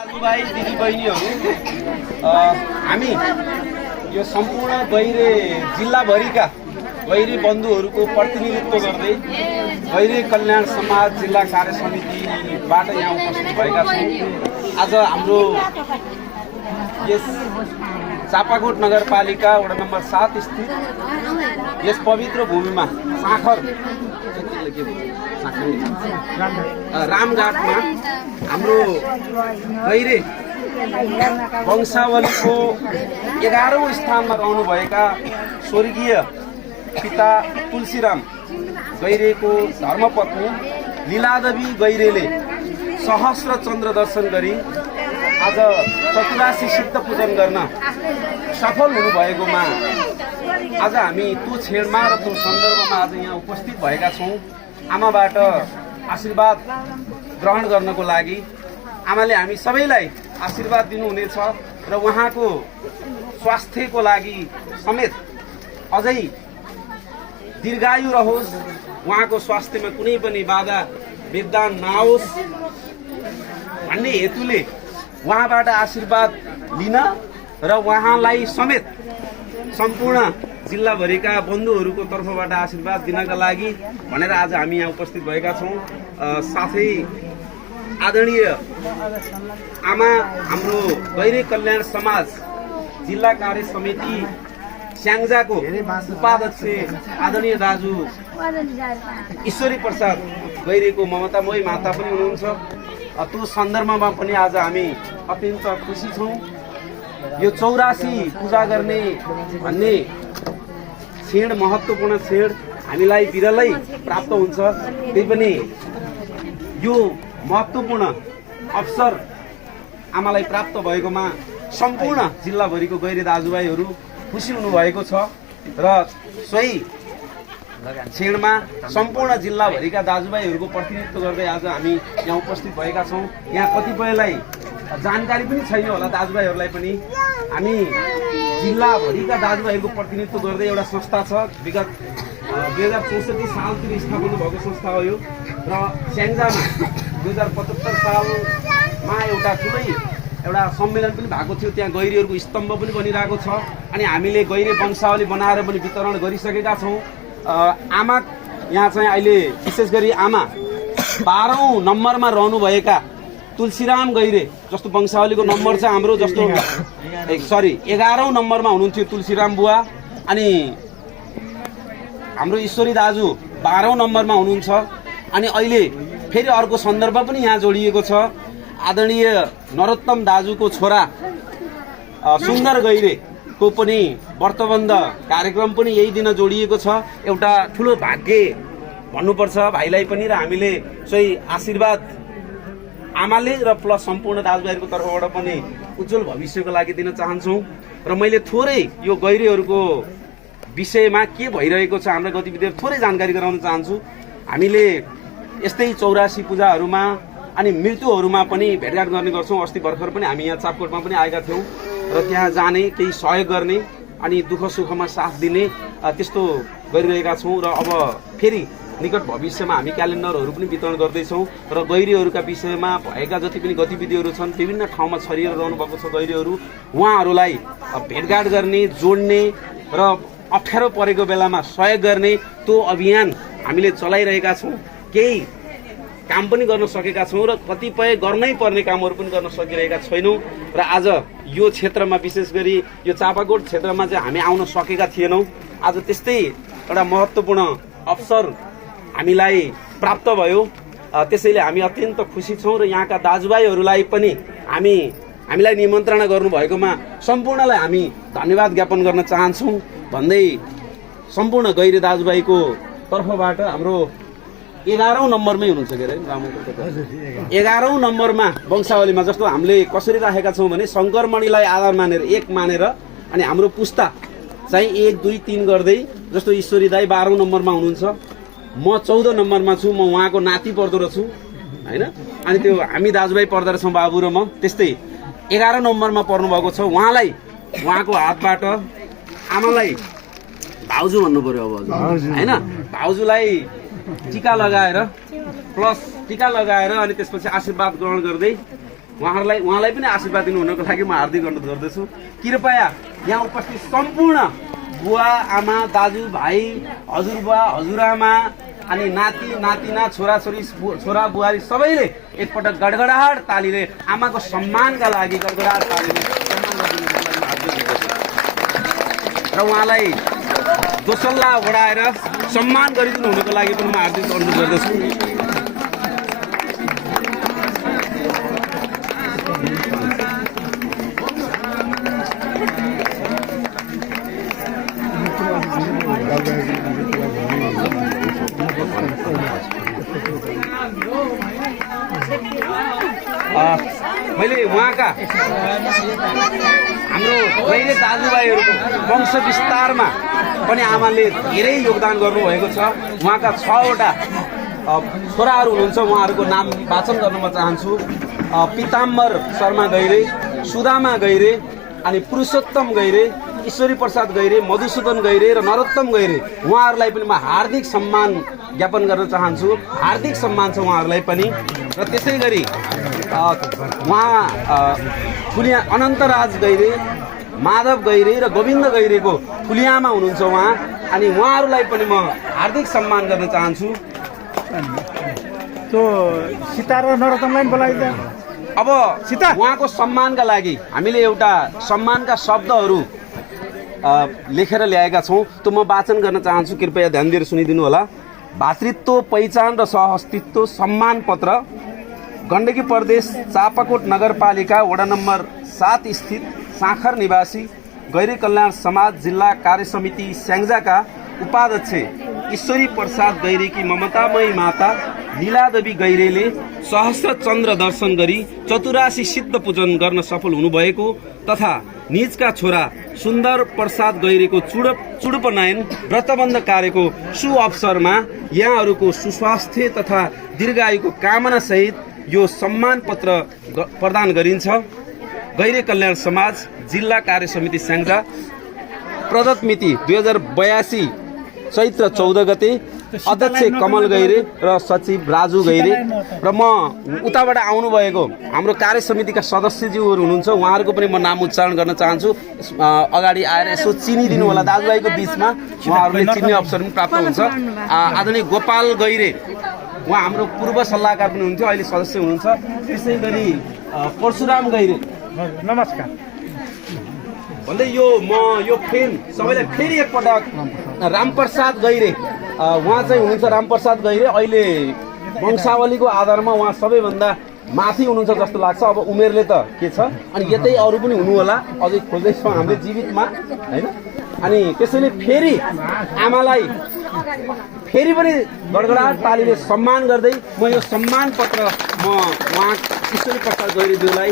दाजुभाइ दिदीबहिनीहरू हामी यो सम्पूर्ण गैरे जिल्लाभरिका गैरे बन्धुहरूको प्रतिनिधित्व गर्दै गैरे कल्याण समाज जिल्ला कार्य समितिबाट यहाँ उपस्थित भएका छौँ। आज हाम्रो यस चापाकोट नगरपालिका वडा नम्बर 7 स्थित यस पवित्र भूमिमा रामघाटमा हाम्रो गैरे वंशावलीको 11औं स्थानमा रहनुभएका स्वर्गीय पिता तुलसीराम गैरेको धर्मपत्नी लीलादेवी गैरेले सहस्र चन्द्र दर्शन गरी आज चतुरासी सिद्ध पूजन गर्न सफल हुनुभएकोमा आज हामी त्यो छेडमा र त्यो सन्दर्भमा आज यहाँ उपस्थित भएका छौँ। आमाबाट आशीर्वाद ग्रहण गर्नको लागि आमाले हामी सबैलाई आशीर्वाद दिनुहुनेछ र उहाँको स्वास्थ्यको लागि समेत अझै दीर्घायु रहोस्, उहाँको स्वास्थ्यमा कुनै पनि बाधा विघ्न नआओस् भन्ने हेतुले उहाँबाट आशीर्वाद लिन र उहाँलाई समेत सम्पूर्ण जिल्लाभरिका बन्धुहरूको तर्फबाट आशीर्वाद दिनका लागि भनेर आज हामी यहाँ उपस्थित भएका छौँ। साथै आदरणीय आमा हाम्रो गैरे कल्याण समाज जिल्ला कार्य समिति स्याङ्जाको उपाध्यक्ष आदरणीय दाजु ईश्वरी प्रसाद गैरेको ममतामयी माता पनि हुनुहुन्छ। त्यो सन्दर्भमा पनि आज हामी अत्यन्त खुसी छौँ। यो 84 पूजा गर्ने भन्ने छेड महत्त्वपूर्ण छेड हामीलाई बिरलै प्राप्त हुन्छ। त्यही पनि यो महत्त्वपूर्ण अवसर आमालाई प्राप्त भएकोमा सम्पूर्ण जिल्लाभरिको गैरे दाजुभाइहरू खुसी हुनुभएको छ र सोही छेडमा सम्पूर्ण जिल्लाभरिका दाजुभाइहरूको प्रतिनिधित्व गर्दै आज हामी यहाँ उपस्थित भएका छौँ। यहाँ कतिपयलाई जानकारी पनि छैन होला दाजुभाइहरूलाई पनि, हामी जिल्लाभरिका दाजुभाइहरूको प्रतिनिधित्व गर्दै एउटा संस्था छ, विगत 2064 सालतिर स्थापना भएको संस्था हो यो र स्याङ्जामा 2075 सालमा एउटा ठुलै एउटा सम्मेलन पनि भएको थियो। त्यहाँ गैरीहरूको स्तम्भ पनि बनिरहेको छ अनि हामीले गैरे वंशावली बनाएर पनि वितरण गरिसकेका छौँ। आमा यहाँ चाहिँ अहिले विशेष गरी आमा 12औं नम्बरमा रहनुभएका तुलसीराम गैरे जस्तो वंशावलीको नम्बर छ हाम्रो, जस्तो 11औं नम्बरमा हुनुहुन्थ्यो तुलसीराम बुवा अनि हाम्रो ईश्वरी दाजु 12औं नम्बरमा हुनुहुन्छ। अनि अहिले फेरि अर्को सन्दर्भ पनि यहाँ जोडिएको छ। आदरणीय नरोत्तम दाजुको छोरा सुन्दर गैरेको पनि व्रतबन्ध कार्यक्रम पनि यही दिन जोडिएको छ। एउटा ठुलो भाग्य भन्नुपर्छ भाइलाई पनि र हामीले सोही आशीर्वाद आमाले र प्लस सम्पूर्ण दाजुभाइहरूको तर्फबाट पनि उज्जवल भविष्यको लागि दिन चाहन्छौँ। र मैले थोरै यो गैरेहरूको विषयमा के भइरहेको छ हाम्रो गतिविधिहरू थोरै जानकारी गराउन चाहन्छु। हामीले यस्तै 84 पूजाहरूमा अनि मृत्युहरूमा पनि भेटघाट गर्ने गर्छौँ। अस्ति भर्खर पनि हामी यहाँ चापकोटमा पनि आएका थियौँ र त्यहाँ जाने केही सहयोग गर्ने अनि दुःख सुखमा साथ दिने त्यस्तो गरिरहेका छौँ। र अब फेरि निकट भविष्यमा हामी क्यालेन्डरहरू पनि वितरण गर्दैछौँ र गैरीहरूका विषयमा भएका जति पनि गतिविधिहरू छन् विभिन्न ठाउँमा छरिएर रहनुभएको छ गैरीहरू, उहाँहरूलाई भेटघाट गर्ने, जोड्ने र अप्ठ्यारो परेको बेलामा सहयोग गर्ने त्यो अभियान हामीले चलाइरहेका छौँ। केही काम पनि गर्न सकेका छौँ र कतिपय गर्नै पर्ने कामहरू पनि गर्न सकिरहेका छैनौँ। र आज यो क्षेत्रमा विशेष गरी यो चापाकोट क्षेत्रमा चाहिँ हामी आउन सकेका थिएनौँ। आज त्यस्तै एउटा महत्त्वपूर्ण अवसर हामीलाई प्राप्त भयो। त्यसैले हामी अत्यन्त खुसी छौँ र यहाँका दाजुभाइहरूलाई पनि हामीलाई निमन्त्रणा गर्नुभएकोमा सम्पूर्णलाई हामी धन्यवाद ज्ञापन गर्न चाहन्छौँ भन्दै सम्पूर्ण गैरे दाजुभाइको तर्फबाट हाम्रो 11औं नम्बरमै हुनुहुन्छ के अरे 11औं नम्बरमा वंशावलीमा जस्तो हामीले कसरी राखेका छौँ भने शङ्करमणिलाई आधार मानेर 1 मानेर अनि हाम्रो पुस्ता चाहिँ 1, 2, 3 गर्दै जस्तो ईश्वरी दाई 12औं नम्बरमा हुनुहुन्छ, म 14 नम्बरमा छु, म उहाँको नाति पर्दो रहेछु होइन। अनि त्यो हामी दाजुभाइ पर्दो रहेछौँ बाबु र म, त्यस्तै 11 नम्बरमा पर्नुभएको छ। उहाँलाई उहाँको हातबाट आमालाई भाउजू भन्नु पर्यो अब होइन, भाउजूलाई टीका लगाएर प्लस टीका लगाएर अनि त्यसपछि आशीर्वाद ग्रहण गर्दै उहाँलाई पनि आशीर्वाद दिनु हुनको लागि म हार्दिक अनुरोध गर्दछु। कृपया यहाँ उपस्थित सम्पूर्ण बुवा आमा दाजु भाइ हजुरबुवा हजुरआमा अनि नाति नातिना छोराछोरी छोरा बुहारी सबैले एकपटक गडगडाहट तालीले आमाको सम्मानका लागि गडगडाहट तालीले र उहाँलाई दोसल्ला बढाएर सम्मान गरिदिनु हुनुको लागि पनि म हार्दिक अनुरोध गर्दछु। मैले उहाँका हाम्रो गैरे दाजुभाइहरूको वंश विस्तारमा पनि आमाले धेरै योगदान गर्नुभएको छ। उहाँका 6वटा छोराहरू हुनुहुन्छ, उहाँहरूको नाम वाचन गर्न म चाहन्छु। पिताम्बर शर्मा गैरे, सुदामा गैरे, अनि पुरुषोत्तम गैरे, ईश्वरी प्रसाद गैरे, मधुसूदन गैरे र नरोत्तम गैरे। उहाँहरूलाई पनि म हार्दिक सम्मान ज्ञापन गर्न चाहन्छु। हार्दिक सम्मान छ उहाँहरूलाई पनि। र त्यसै गरी उहाँ ठुलिया अनन्तराज गैरे, माधव गैरे र गोविन्द गैरेको ठुलियामा हुनुहुन्छ उहाँ। अनि उहाँहरूलाई पनि म हार्दिक सम्मान गर्न चाहन्छु। त्यो सीता र नरोत्तमलाई बोलाइदिए। अब उहाँको सम्मानका लागि हामीले एउटा सम्मानका शब्दहरू लेखेर ल्याएका छौँ। त्यो म वाचन गर्न चाहन्छु, कृपया ध्यान दिएर सुनिदिनु होला। भातृत्व पहिचान र सहअस्तित्व सम्मान पत्र, गण्डकी प्रदेश चापाकोट नगरपालिका वडा नम्बर 7 स्थित साखर निवासी गैरे कल्याण समाज जिल्ला कार्य समिति स्याङ्जाका उपाध्यक्ष ईश्वरी प्रसाद गैरेकी ममतामयी माता लीलादेवी गैरेले सहस्र चन्द्र दर्शन गरी 84 सिद्ध पूजन गर्न सफल हुनुभएको तथा निजका छोरा सुन्दर प्रसाद गैरेको चुडुपनयन व्रतबन्ध कार्यको शुभ अवसरमा यहाँहरूको सुस्वास्थ्य तथा दीर्घायुको कामना सहित यो सम्मान पत्र प्रदान गरिन्छ। गैरे कल्याण समाज जिल्ला कार्य समिति स्याङ्जा, प्रदत्त मिति 2082 चैत्र 14 गते, अध्यक्ष कमल गैरे र सचिव राजु गैरे। र म उताबाट आउनुभएको हाम्रो कार्य समितिका सदस्यज्यूहरू हुनुहुन्छ, उहाँहरूको पनि म नाम उच्चारण गर्न चाहन्छु। अगाडि आएर यसो चिनिदिनु होला, दाजुभाइको बिचमा उहाँहरूले चिन्ने अवसर पनि प्राप्त हुन्छ। आदरणीय गोपाल गैरे, उहाँ हाम्रो पूर्व सल्लाहकार पनि हुनुहुन्थ्यो, अहिले सदस्य हुनुहुन्छ। त्यसै गरी परशुराम गैरे, नमस्कार भन्दै यो फेन सबैलाई फेरि एकपटक रामप्रसाद गैरे, उहाँ चाहिँ हुनुहुन्छ रामप्रसाद गैरे। अहिले वंशावलीको आधारमा उहाँ सबैभन्दा माथि हुनुहुन्छ जस्तो लाग्छ। अब उमेरले त के छ, अनि यतै अरू पनि हुनु होला, अझै खोज्दैछौँ हामीले जीवितमा, होइन। अनि त्यसैले फेरि आमालाई फेरि पनि गडगडाट तालीले सम्मान गर्दै म यो सम्मान पत्र म उहाँ ईश्वरी प्रसाद गैरेज्यूलाई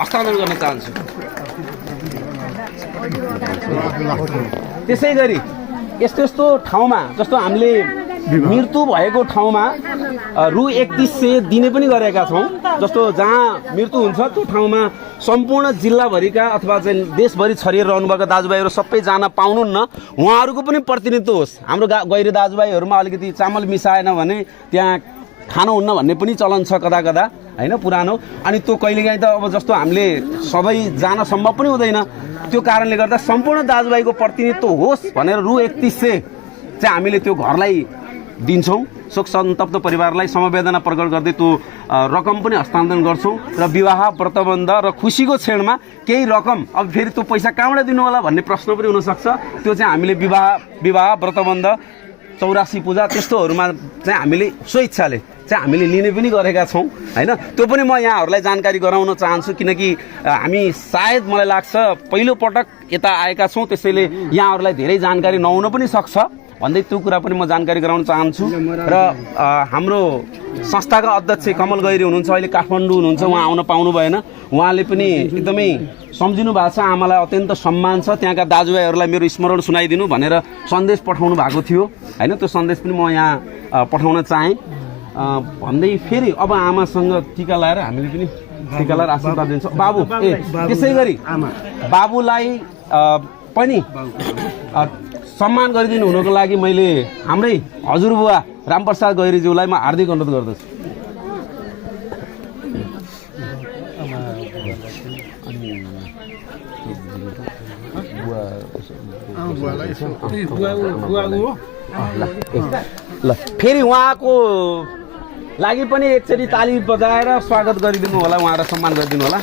हस्तान्तरण गर्न चाहन्छु। त्यसै गरी यस्तो ठाउँमा जस्तो हामीले मृत्यु भएको ठाउँमा रु 3100 दिने पनि गरेका छौँ। जस्तो जहाँ मृत्यु हुन्छ त्यो ठाउँमा सम्पूर्ण जिल्लाभरिका अथवा चाहिँ देशभरि छरिएर रहनुभएका दाजुभाइहरू सबै जान पाउनुहुन्न, उहाँहरूको पनि प्रतिनिधित्व होस्। हाम्रो गैरे दाजुभाइहरूमा अलिकति चामल मिसाएन भने त्यहाँ खानुहुन्न भन्ने पनि चलन छ कदा कदा, होइन, पुरानो। अनि त्यो कहिलेकाहीँ त अब जस्तो हामीले सबै जान सम्भव पनि हुँदैन। त्यो कारणले गर्दा सम्पूर्ण दाजुभाइको प्रतिनिधित्व होस् भनेर रु 3100 चाहिँ हामीले त्यो घरलाई दिन्छौँ। शोक सन्तप्त परिवारलाई समवेदना प्रकट गर्दै त्यो रकम पनि हस्तान्तरण गर्छौँ। र विवाह व्रतबन्ध र खुसीको क्षणमा केही रकम, अब फेरि त्यो पैसा कहाँबाट दिनु होला भन्ने प्रश्न पनि हुनसक्छ। त्यो चाहिँ हामीले विवाह व्रतबन्ध 84 पूजा त्यस्तोहरूमा चाहिँ हामीले स्वेच्छाले चाहिँ हामीले लिने पनि गरेका छौँ, होइन। त्यो पनि म यहाँहरूलाई जानकारी गराउन चाहन्छु, किनकि हामी सायद मलाई लाग्छ पहिलोपटक यता आएका छौँ, त्यसैले यहाँहरूलाई धेरै जानकारी नहुन पनि सक्छ भन्दै त्यो कुरा पनि म जानकारी गराउन चाहन्छु। र हाम्रो संस्थाका अध्यक्ष कमल गैरे हुनुहुन्छ, अहिले काठमाडौँ हुनुहुन्छ, उहाँ आउन पाउनु भएन। उहाँले पनि एकदमै सम्झिनु भएको छ, आमालाई अत्यन्त सम्मान छ, त्यहाँका दाजुभाइहरूलाई मेरो स्मरण सुनाइदिनु भनेर सन्देश पठाउनु भएको थियो, होइन। त्यो सन्देश पनि म यहाँ पठाउन चाहेँ भन्दै फेरि अब आमासँग टिका लाएर हामीले पनि टिका लाएर आशीर्वाद दिन्छौँ। बाबु त्यसै गरी बाबुलाई पनि सम्मान गरिदिनु हुनको लागि मैले हाम्रै हजुरबुवा रामप्रसाद गैरेज्यूलाई म हार्दिक अनुरोध गर्दछु। ल फेरि उहाँको लागि पनि एकचोटि ताली बजाएर स्वागत गरिदिनु होला, उहाँलाई सम्मान गरिदिनु होला।